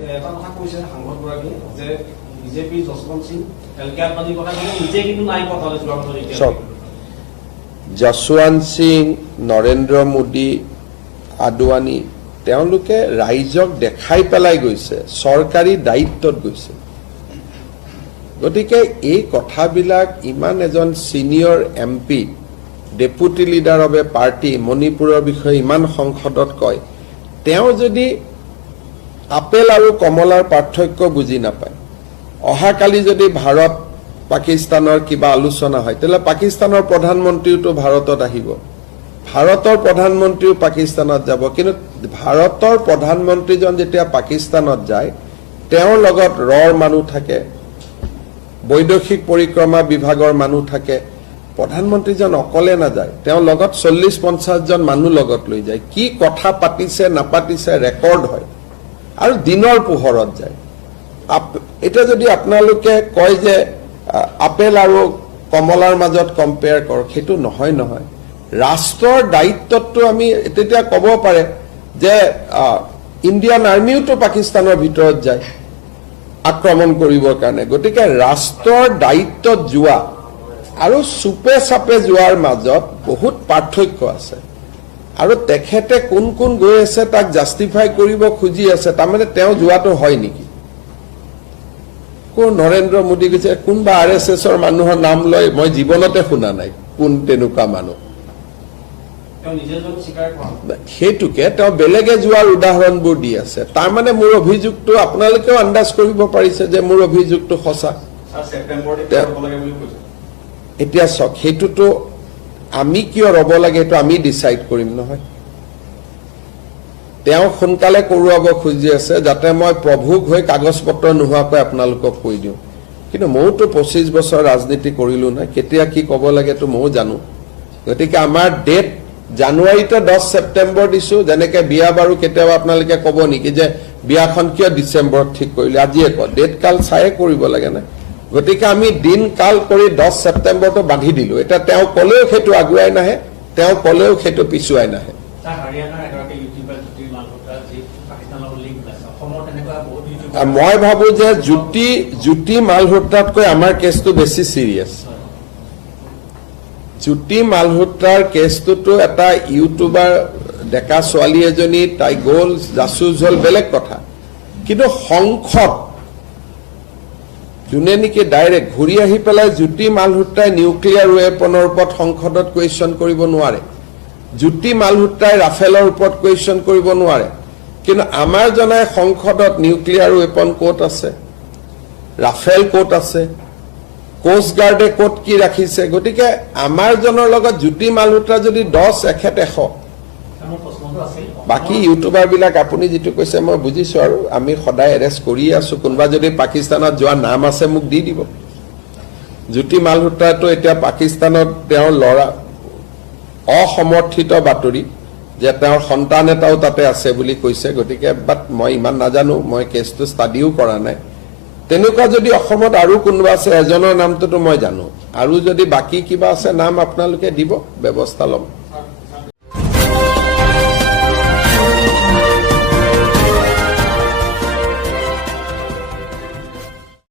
এটা কথা কৈছে সাংসদগৰাকী যে বিজেপি যশৱন্ত সিং এলকে আদবানীৰ কথা কিন্তু নিজে কিন্তু নাই কথা চব যশৱন্ত সিং নৰেন্দ্ৰ মোদী আদৱানী তেওঁলোকে ৰাইজক দেখাই পেলাই গৈছে চৰকাৰী দায়িত্বত গৈছে গতিকে এই কথাবিলাক ইমান এজন senior MP deputy leader of A party মণিপুৰৰ বিষয়ে ইমান সংসদত কয় তেওঁ যদি আপেল আৰু কমলাৰ পাৰ্থক্য বুজি নাপায় অহাকালি যদি ভাৰত পাকিস্তানৰ কিবা আলোচনা হয় তেলে পাকিস্তানৰ প্ৰধানমন্ত্ৰীটো ভাৰতত আহিব ভাৰতৰ প্ৰধানমন্ত্ৰীও পাকিস্তানত যাব কিন্তু ভাৰতৰ প্ৰধানমন্ত্ৰীজন যেতিয়া পাকিস্তানত যায় তেওঁৰ লগত ৰৰ মানুহ থাকে বৈদেশিক পৰিক্ৰমা বিভাগৰ মানুহ থাকে প্ৰধানমন্ত্ৰীজন অকলে না যায় তেওঁ লগত 40-50 জন মানুহ লগত লৈ যায় কি কথা পাতিছে নাপাতিছে ৰেকৰ্ড হয় আৰু দিনৰ পোহৰত যায় এটা যদি আপোনালোকে কয় যে আপেল আৰু কমলাৰ মাজত কম্পেয়াৰ কৰ সেইটো নহয় নহয় ৰাষ্ট্ৰৰ দায়িত্বটো আমি তেতিয়া ক'ব পাৰে যে ইণ্ডিয়ান আৰ্মিওটো পাকিস্তানৰ ভিতৰত যায় আক্ৰমণ কৰিবৰ কাৰণে গতিকে ৰাষ্ট্ৰৰ দায়িত্বত যোৱা আৰু সুপে সাপে যোৱাৰ মাজত বহুত পাৰ্থক্য আছে আৰু তেখেতে কোন কোন গৈ আছে তাক জাস্টিফাই কৰিব খুজি আছে তাৰমানে তেওঁ যোৱাটো হয় নেকি কোন নৰেন্দ্ৰ মোদী কৈছে কোনবা আৰএছএছৰ মানুহৰ নাম লয় মই জীৱনতে শুনা নাই কোন তেনেকুৱা মানুহ সেইটোকে তেওঁ বেলেগে যোৱাৰ উদাহৰণবোৰ দি আছে তাৰমানে মোৰ অভিযোগটো আপোনালোকেও আন্দাজ কৰিব পাৰিছে যে মোৰ অভিযোগটো সঁচা এতিয়া চাওক সেইটোতো আমি কিয় ৰব লাগে এইটো আমি ডিসাইড কৰিম নহয় তেওঁ সোনকালে কৰোৱাব খুজি আছে যাতে মই প্ৰভুক হৈ কাগজ পত্ৰ নোহোৱাকৈ আপোনালোকক কৈ দিওঁ কিন্তু মইতো 25 বছৰ ৰাজনীতি কৰিলো না কেতিয়া কি ক'ব লাগে তো মই জানো গতিকে আমাৰ ডেট জানুৱাৰীতে 10 সেপ্টেম্বৰ দিছো যেনেকে বিয়া বাৰু কেতিয়াবা আপোনালোকে ক'ব নেকি যে বিয়াখন কিয় ডিসেম্বৰত ঠিক কৰিলে আজি এক ডেট কাল চাই কৰিব লাগে না গতিকে আমি দিন কাল কৰি 10 সেপ্টেম্বৰটো বান্ধি দিলো এটা তেওঁ কলেও সেইটো আগুৱাই নাহে তেওঁ কলেও সেইটো পিছুৱাই নাহে মই ভাবো যে জ্যোতি মালহোত্ৰাতকৈ আমাৰ কেছটো বেছি সিৰিয়াস জ্যোতি মালহোত্ৰাৰ কেছটোতো এটা ইউটিউবাৰ ডেকা ছোৱালী এজনী তাই গ'ল জাসুস হল বেলেগ কথা কিন্তু সংসদ যোনে নেকি ডাইৰেক্ট ঘূৰি আহি পেলাই জ্যোতি মালহোত্ৰাই নিউক্লিয়াৰ ৱেপনৰ ওপৰত সংসদত কুৱেশ্যন কৰিব নোৱাৰে জ্যোতি মালহোত্ৰাই ৰাফেলৰ ওপৰত কুৱেশ্যন কৰিব নোৱাৰে কিন্তু আমাৰ জনাই সংসদত নিউক্লিয়াৰ ৱেপন কোট আছে ৰাফেল কোট আছে কোষ্ট গাৰ্ডে কোট কি ৰাখিছে গতিকে আমাৰ জনৰ লগত জ্যোতি মালহোত্ৰা যদি 10 এখেত 100 বাকি ইউটিউবাৰ বিলাক আপুনি যেটো কৈছে মই বুজিছো আৰু আমি সদায় এৰেষ্ট কৰি আছো কোনবা যদি পাকিস্তানত যোৱা নাম আছে মোক দি দিব জ্যোতি মালহোত্ৰাটো এতিয়া পাকিস্তানত তেওঁৰ লৰা অসমৰ্থিত বাতৰি যে তেওঁৰ সন্তান এটাও তাতে আছে বুলি কৈছে গতিকে বাট মই ইমান নাজানো মই কেছটো ষ্টাডিও কৰা নাই তেনেকুৱা যদি অসমত আৰু কোনবা আছে এজনৰ নামটো মই জানো আৰু যদি বাকি কিবা আছে নাম আপোনালোকে দিব ব্যৱস্থা লম